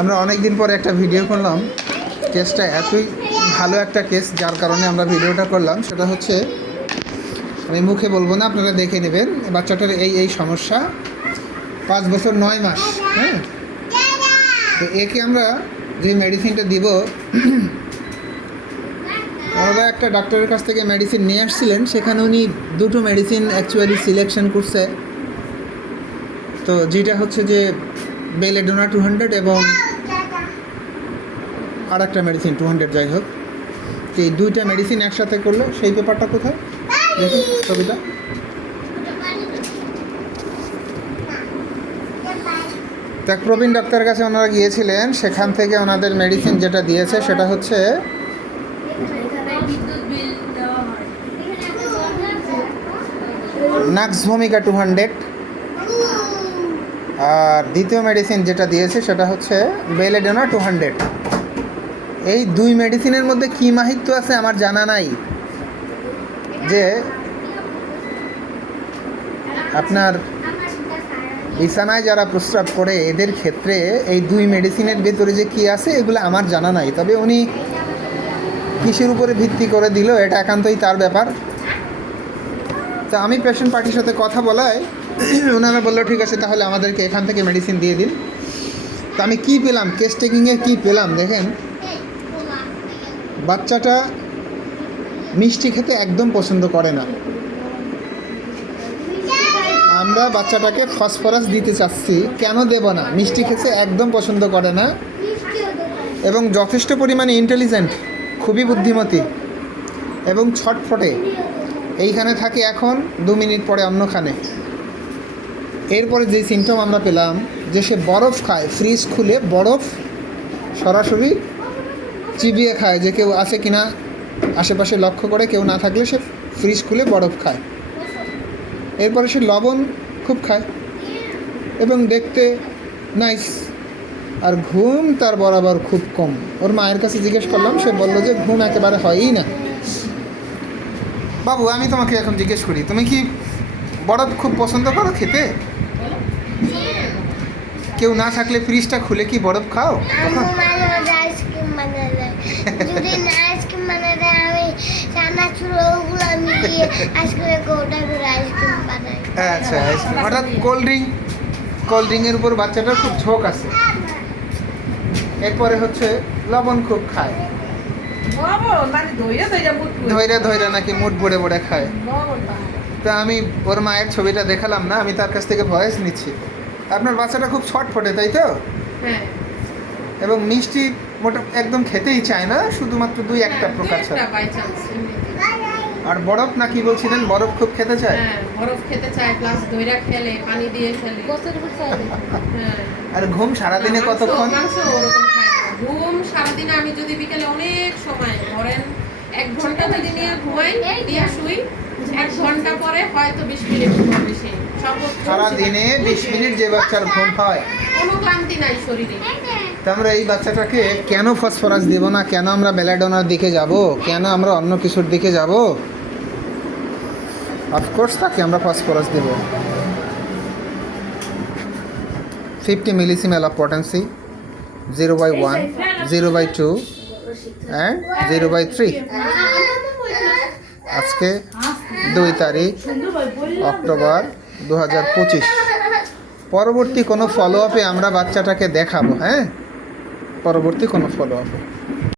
আমরা অনেক দিন পরে একটা ভিডিও করলাম। কেসটা এতই ভালো একটা কেস, যার কারণে আমরা ভিডিওটা করলাম। সেটা হচ্ছে, আমি মুখে বলবো না, আপনারা দেখে নেবেন। বাচ্চাটার এই সমস্যা, 5 বছর 9 মাস। হ্যাঁ, তো একে আমরা যে মেডিসিনটা দিব, ওরা একটা ডাক্তারের কাছ থেকে মেডিসিন নিয়ে আসছিলেন। সেখানে উনি দুটো মেডিসিন অ্যাকচুয়ালি সিলেকশন করছে। তো যেটা হচ্ছে যে বেলেডোনা 200 এবং আর একটা মেডিসিন 200, যাই হোক। তো এই দুইটা মেডিসিন একসাথে করলো। সেই পেপারটা কোথায় দেখুন, ছবিটা। তা প্রবীণ ডাক্তারের কাছে ওনারা গিয়েছিলেন। সেখান থেকে ওনাদের মেডিসিন যেটা দিয়েছে সেটা হচ্ছে নাক্সভূমিকা 200, আর দ্বিতীয় মেডিসিন যেটা দিয়েছে সেটা হচ্ছে বেলেডোনা 200। এই দুই মেডিসিনের মধ্যে কী মাহিত্য আছে আমার জানা নাই। যে আপনার বিছানায় যারা প্রস্রাব করে এদের ক্ষেত্রে এই দুই মেডিসিনের ভেতরে যে কী আছে এগুলো আমার জানা নাই। তবে উনি কিসের উপরে ভিত্তি করে দিল এটা একান্তই তার ব্যাপার। তা আমি পেশেন্ট পার্টির সাথে কথা বলায় ওনারা বললো ঠিক আছে, তাহলে আমাদেরকে এখান থেকে মেডিসিন দিয়ে দিন। তা আমি কী পেলাম, কেস টেকিংয়ে কী পেলাম দেখেন। বাচ্চাটা মিষ্টি খেতে একদম পছন্দ করে না। আমরা বাচ্চাটাকে ফসফরাস দিতে চাচ্ছি, কেন দেব না? মিষ্টি খেতে একদম পছন্দ করে না এবং যথেষ্ট পরিমাণে ইন্টেলিজেন্ট, খুবই বুদ্ধিমতী এবং ছটফটে। এইখানে থাকে এখন, 2 মিনিট পরে অন্যখানে। এরপরে যে সিমটম আমরা পেলাম যে সে বরফ খায়, ফ্রিজ খুলে বরফ সরাসরি চিবিয়ে খায়। যে কেউ আছে কিনা আশেপাশে লক্ষ্য করে, কেউ না থাকলে সে ফ্রিজ খুলে বরফ খায়। এরপরে সে লবণ খুব খায় এবং দেখতে নাইস। আর ঘুম তার বরাবর খুব কম। ওর মায়ের কাছে জিজ্ঞেস করলাম, সে বললো যে ঘুম একেবারে হয়ই না। বাবু, আমি তোমাকে এখন জিজ্ঞেস করি, তুমি কি বরফ খুব পছন্দ করো খেতে? কেউ না থাকলে ফ্রিজটা খুলে কি বরফ খাও? আচ্ছা, আইসক্রিম। হঠাৎ কোল্ড ড্রিঙ্কের উপর বাচ্চাটার খুব ঝোঁক আছে। এরপরে হচ্ছে লবণ খুব খায়, ধৈর্য নাকি মুড ভরে ভরে খায়। তা আমি ওর মায়ের ছবিটা দেখালাম না, আমি তার কাছ থেকে ভয়েস নিচ্ছি। আপনার বাচ্চাটা খুব ছটফটে, তাই তো? হ্যাঁ। এবং মিষ্টি মোটা একদম খেতেই চায় না, শুধুমাত্র 2-1টা প্রকার ছাড়া। আর বরফ না কি বলছিলেন, বরফ খুব খেতে চায়? হ্যাঁ, বরফ খেতে চায়, প্লাস দইরা খেলে, পানি দিয়ে খেলে। আর ঘুম সারাদিনে কতক্ষণ? ঘুম সারাদিনে আমি যদি বিকেলে অনেক সময় ধরেন 1 ঘন্টা যদি নিয়ে ঘুমাই, দিয়ে শুই, 1 ঘন্টা পরে হয়তো 20 মিনিট ঘুম বেশি। সারাদিনে 20 মিনিট যে বাচ্চার ঘুম হয়, কোনো ক্লান্তি নাই শরীরে। তা আমরা এই বাচ্চাটাকে কেন ফসফরাস দেব না? কেন আমরা বেলাডোনার দিকে যাব? কেন আমরা অন্য কিছুর দিকে যাব? অফকোর্স তাকে আমরা ফসফরাস দেব। 50 মিলিসিমেল অফ পটেন্সি, 0/1, 0/2 অ্যান্ড 0/3। আজকে 2 তারিখ অক্টোবর 2025। পরবর্তী কোনো ফলো আপে আমরা বাচ্চাটাকে দেখাবো। হ্যাঁ, পরবর্তী কোনো ফলো আপে।